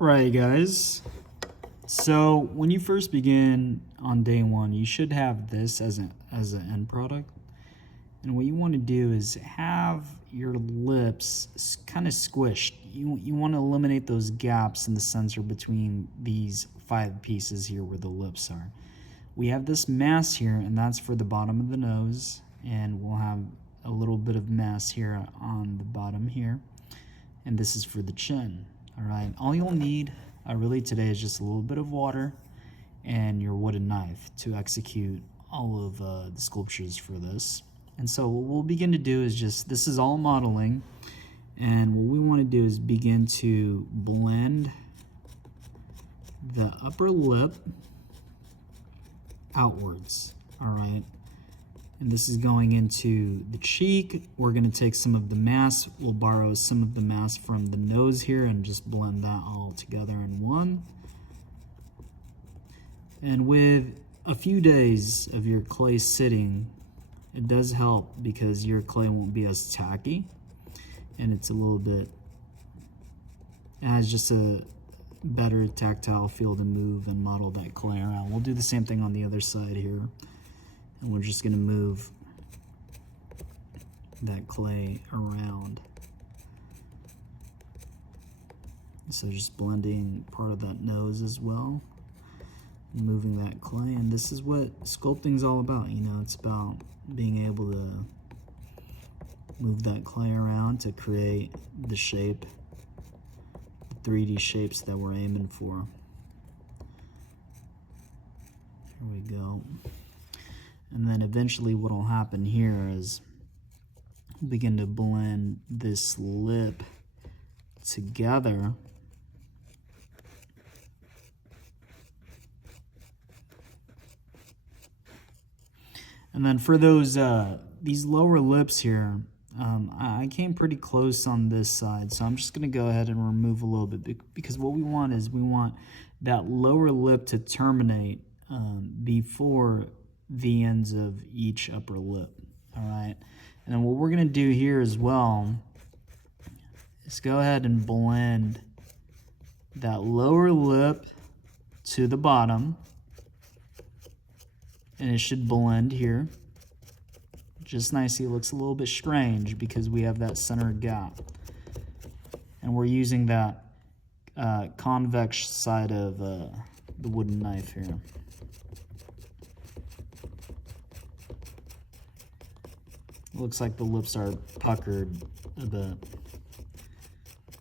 Right, guys. So when you first begin on day one, you should have this as an end product. And what you want to do is have your lips kind of squished. You want to eliminate those gaps in the sensor between these 5 pieces here where the lips are. We have this mass here, and that's for the bottom of the nose, and we'll have a little bit of mass here on the bottom here, and this is for the chin. All right, all you'll need really today is just a little bit of water and your wooden knife to execute all of the sculptures for this. And so what we'll begin to do is this is all modeling, and what we want to do is begin to blend the upper lip outwards. All right, and this is going into the cheek. We're going to take some of the mass. We'll borrow some of the mass from the nose here and just blend that all together in one. And with a few days of your clay sitting, it does help because your clay won't be as tacky, and it's a little bit, it has just a better tactile feel to move and model that clay around. We'll do the same thing on the other side here, and we're just going to move that clay around. So just blending part of that nose as well, moving that clay. And this is what sculpting is all about. You know, it's about being able to move that clay around to create the shape, the 3D shapes that we're aiming for. Here we go. And then eventually what will happen here is we'll begin to blend this lip together. And then for those these lower lips here, I came pretty close on this side, so I'm just going to go ahead and remove a little bit, because what we want is we want that lower lip to terminate before the ends of each upper lip. All right, and then what we're going to do here as well is go ahead and blend that lower lip to the bottom, and it should blend here just nicely. It looks a little bit strange because we have that center gap, and we're using that convex side of the wooden knife here. Looks like the lips are puckered a bit.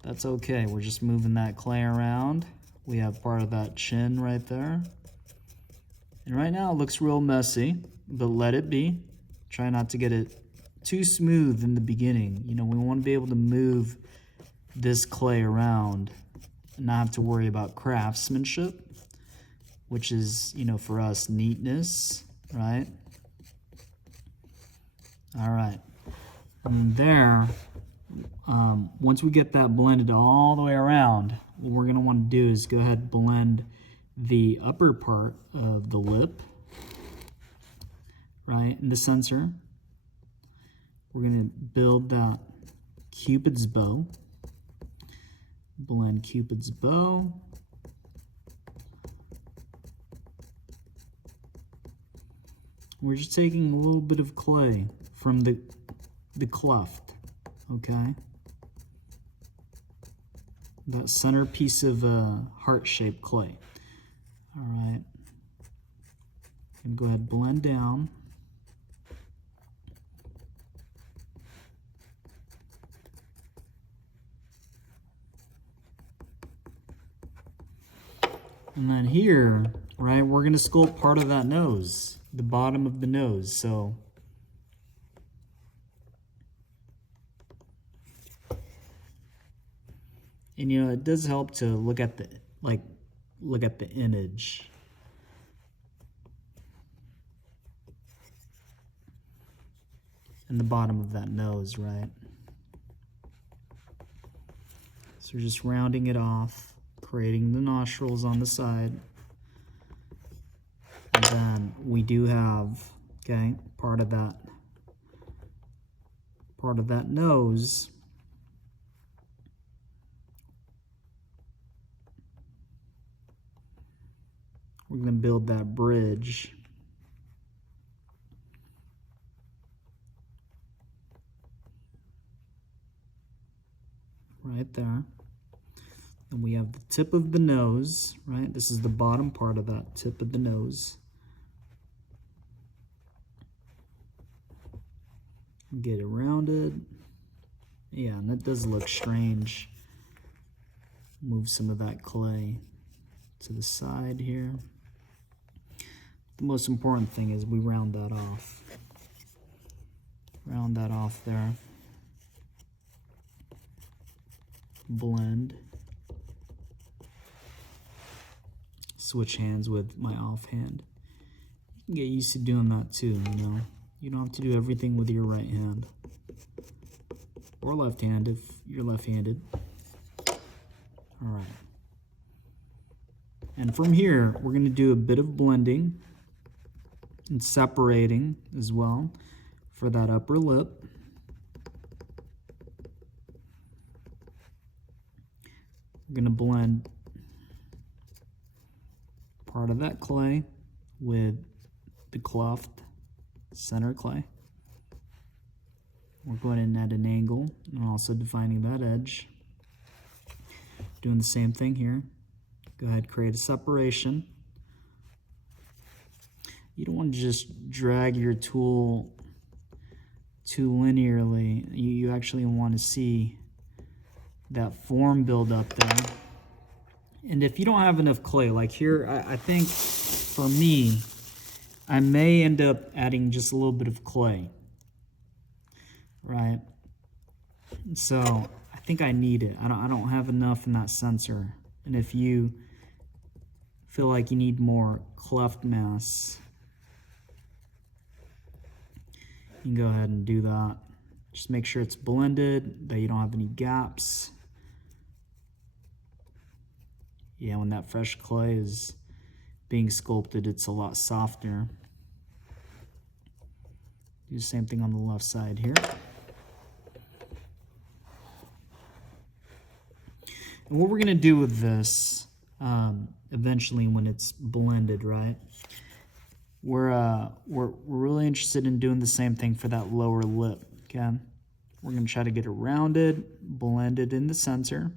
That's okay. We're just moving that clay around. We have part of that chin right there. And right now it looks real messy, but let it be. Try not to get it too smooth in the beginning. You know, we want to be able to move this clay around and not have to worry about craftsmanship, which is, you know, for us, neatness, right? All right, and there, once we get that blended all the way around, what we're gonna wanna do is go ahead and blend the upper part of the lip, right, in the sensor. We're gonna build that Cupid's bow, blend Cupid's bow. We're just taking a little bit of clay from the cleft, okay? That center piece of heart-shaped clay. All right. And go ahead and blend down. And then here, right, we're gonna sculpt part of that nose, the bottom of the nose. So and you know, it does help to look at the image. And the bottom of that nose, right? So we're just rounding it off, creating the nostrils on the side. And then we do have, okay, part of that nose we're going to build that bridge. Right there. And we have the tip of the nose, right? This is the bottom part of that tip of the nose. Get it rounded. Yeah, and that does look strange. Move some of that clay to the side here. The most important thing is we round that off. Round that off there. Blend. Switch hands with my offhand. You can get used to doing that too, you know. You don't have to do everything with your right hand. Or left hand if you're left-handed. All right. And from here, we're going to do a bit of blending and separating as well for that upper lip. We're going to blend part of that clay with the cleft center clay. We're going in at an angle and also defining that edge. Doing the same thing here. Go ahead, create a separation. You don't want to just drag your tool too linearly. You actually want to see that form build up there. And if you don't have enough clay, like here, I think for me, I may end up adding just a little bit of clay, right? So I think I need it. I don't have enough in that sensor. And if you feel like you need more cleft mass, you can go ahead and do that. Just make sure it's blended, that you don't have any gaps. Yeah, when that fresh clay is being sculpted, it's a lot softer. Do the same thing on the left side here. And what we're going to do with this, eventually when it's blended, right? We're really interested in doing the same thing for that lower lip, okay? We're going to try to get it rounded, blended in the center.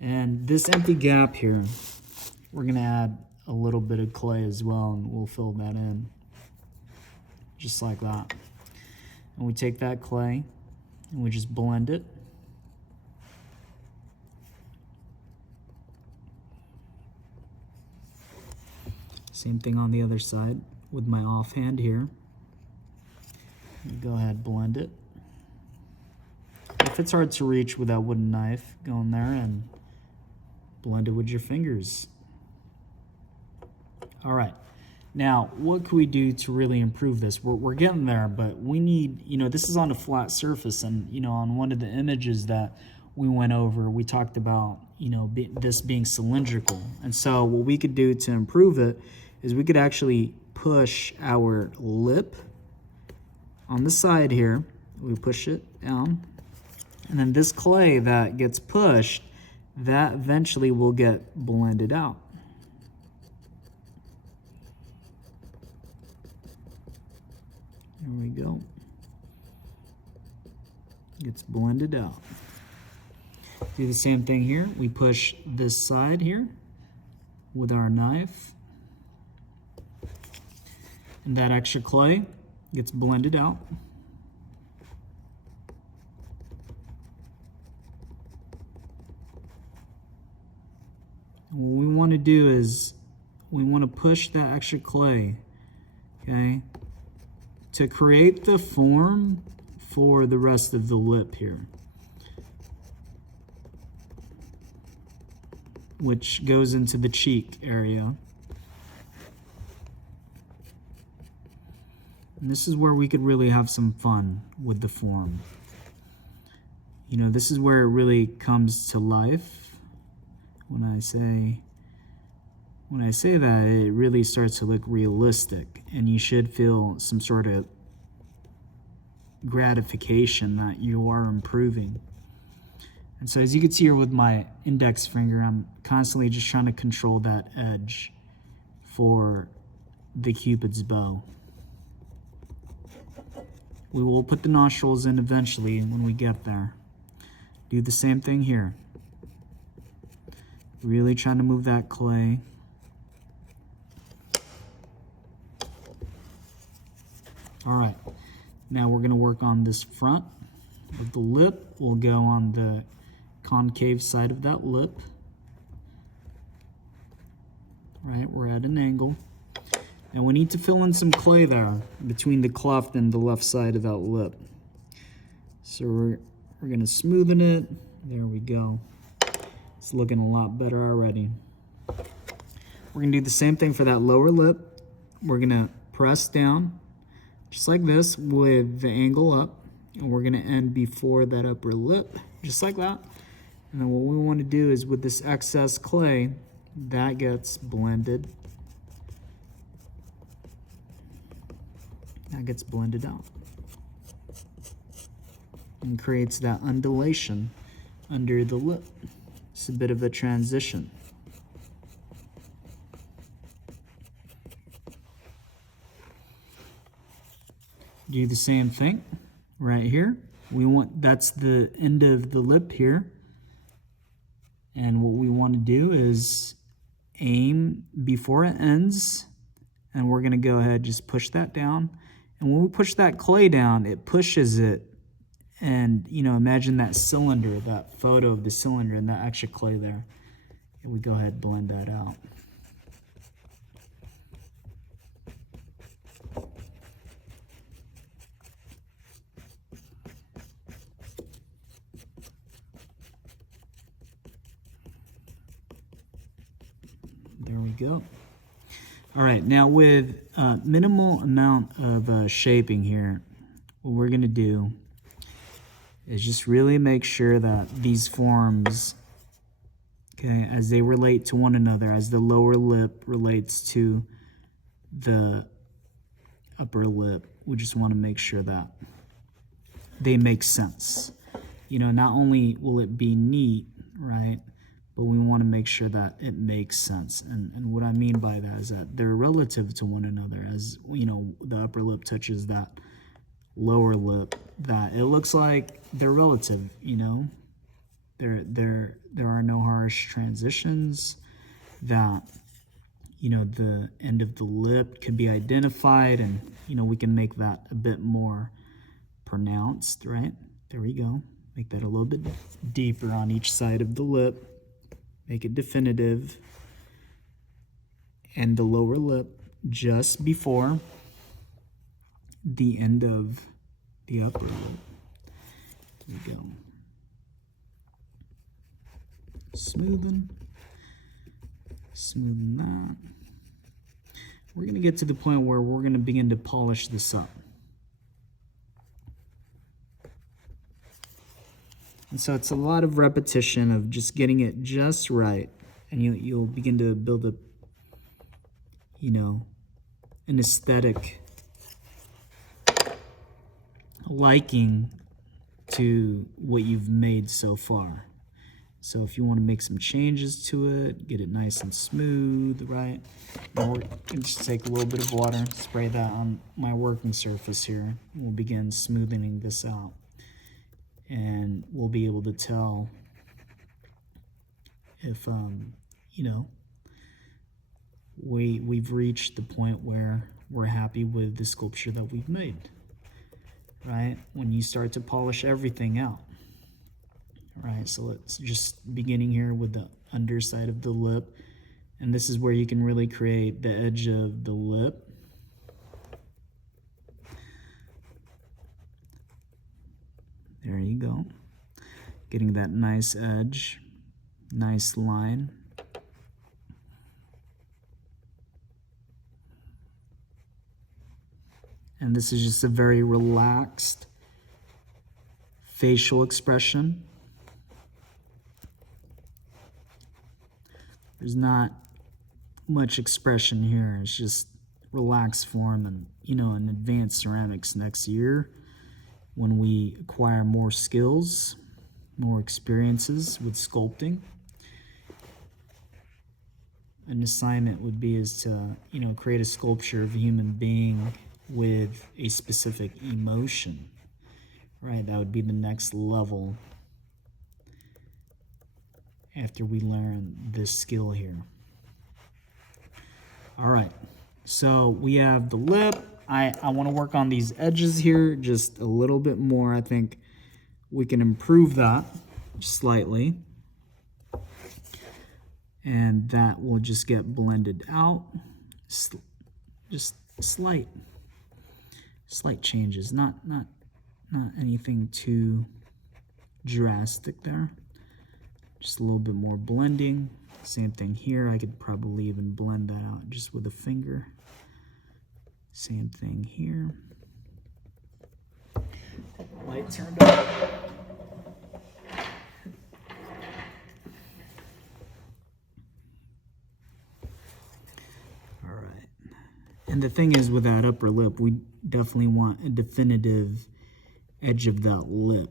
And this empty gap here, we're going to add a little bit of clay as well, and we'll fill that in, just like that. And we take that clay, and we just blend it. Same thing on the other side with my offhand here. Go ahead, blend it. If it's hard to reach with that wooden knife, go in there and blend it with your fingers. All right. Now, what can we do to really improve this? We're getting there, but we need, this is on a flat surface, and, on one of the images that we went over, we talked about, this being cylindrical. And so what we could do to improve it is we could actually push our lip on the side here. We push it down, and then this clay that gets pushed, that eventually will get blended out. There we go. Gets blended out. Do the same thing here. We push this side here with our knife, and that extra clay gets blended out. What we want to do is we want to push that extra clay, okay, to create the form for the rest of the lip here, which goes into the cheek area. And this is where we could really have some fun with the form. This is where it really comes to life. When I say that, it really starts to look realistic, and you should feel some sort of gratification that you are improving. And so as you can see here with my index finger, I'm constantly just trying to control that edge for the Cupid's bow. We will put the nostrils in eventually when we get there. Do the same thing here. Really trying to move that clay. All right, now we're gonna work on this front. With the lip, we'll go on the concave side of that lip. Right, we're at an angle. And we need to fill in some clay there between the cleft and the left side of that lip. So we're gonna smoothen it. There we go. It's looking a lot better already. We're gonna do the same thing for that lower lip. We're gonna press down, just like this, with the angle up. And we're gonna end before that upper lip, just like that. And then what we wanna do is with this excess clay, that gets blended. That gets blended out. And creates that undulation under the lip. It's a bit of a transition. Do the same thing right here. That's the end of the lip here. And what we want to do is aim before it ends, and we're gonna go ahead, just push that down. And when we push that clay down, it pushes it. And imagine that cylinder, that photo of the cylinder and that extra clay there. And we go ahead and blend that out. There we go. All right, now with minimal amount of shaping here, what we're gonna do is just really make sure that these forms, okay, as they relate to one another, as the lower lip relates to the upper lip, we just want to make sure that they make sense. Not only will it be neat, right, but we want to make sure that it makes sense. And what I mean by that is that they're relative to one another. As the upper lip touches that lower lip, that it looks like they're relative. There are no harsh transitions. That the end of the lip could be identified, and we can make that a bit more pronounced. Right there we go. Make that a little bit deeper on each side of the lip. Make it definitive. And the lower lip just before the end of the upper lip. There we go. Smoothen that. We're going to get to the point where we're going to begin to polish this up. And so it's a lot of repetition of just getting it just right. And you'll begin to build up, an aesthetic liking to what you've made so far. So if you want to make some changes to it, get it nice and smooth, right? Or just take a little bit of water, spray that on my working surface here. We'll begin smoothing this out. And we'll be able to tell if, we've reached the point where we're happy with the sculpture that we've made, right? When you start to polish everything out. All right, so let's just beginning here with the underside of the lip. And this is where you can really create the edge of the lip. There you go. Getting that nice edge, nice line. And this is just a very relaxed facial expression. There's not much expression here. It's just relaxed form. And, in advanced ceramics next year, when we acquire more skills, more experiences with sculpting. An assignment would be is to, create a sculpture of a human being with a specific emotion, right? That would be the next level after we learn this skill here. All right, so we have the lip. I want to work on these edges here just a little bit more. I think we can improve that slightly. And that will just get blended out. Just slight changes, not anything too drastic there. Just a little bit more blending. Same thing here. I could probably even blend that out just with a finger. Same thing here. Light turned on. All right. And the thing is, with that upper lip, we definitely want a definitive edge of that lip,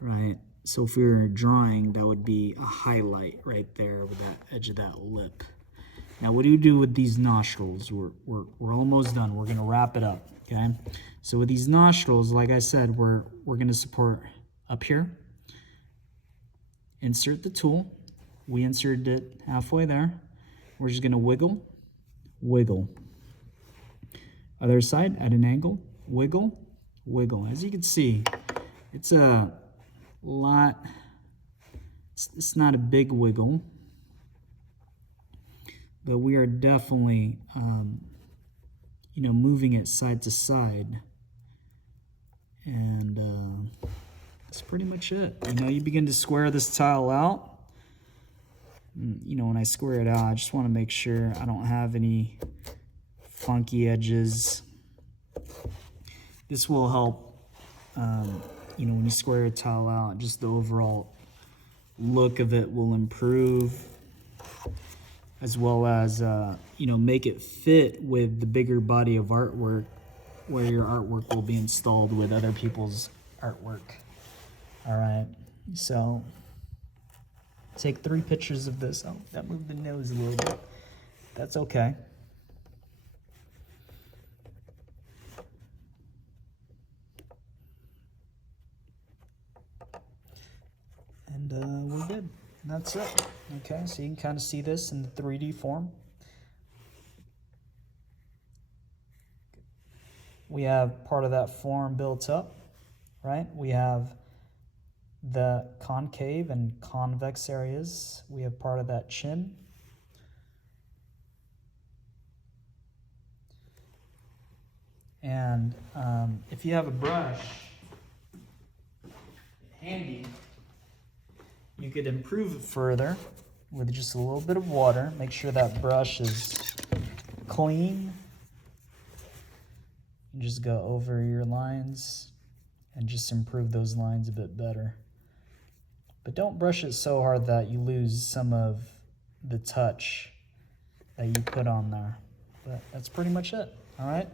right? So if we were drawing, that would be a highlight right there with that edge of that lip. Now, what do you do with these nostrils? We're almost done. We're going to wrap it up, okay? So with these nostrils, like I said, we're going to support up here. Insert the tool. We inserted it halfway there. We're just going to wiggle, wiggle. Other side at an angle, wiggle, wiggle. As you can see, it's a lot. It's not a big wiggle, but we are definitely, moving it side to side, and that's pretty much it. You begin to square this tile out. When I square it out, I just want to make sure I don't have any funky edges. This will help, when you square a tile out, just the overall look of it will improve, as well as, make it fit with the bigger body of artwork where your artwork will be installed with other people's artwork. All right, so take 3 pictures of this. Oh, that moved the nose a little bit. That's okay. And we're good. And that's it. Okay, so you can kind of see this in the 3D form. We have part of that form built up, right? We have the concave and convex areas. We have part of that chin. And if you have a brush handy, you could improve it further with just a little bit of water. Make sure that brush is clean. And just go over your lines and just improve those lines a bit better. But don't brush it so hard that you lose some of the touch that you put on there. But that's pretty much it, all right?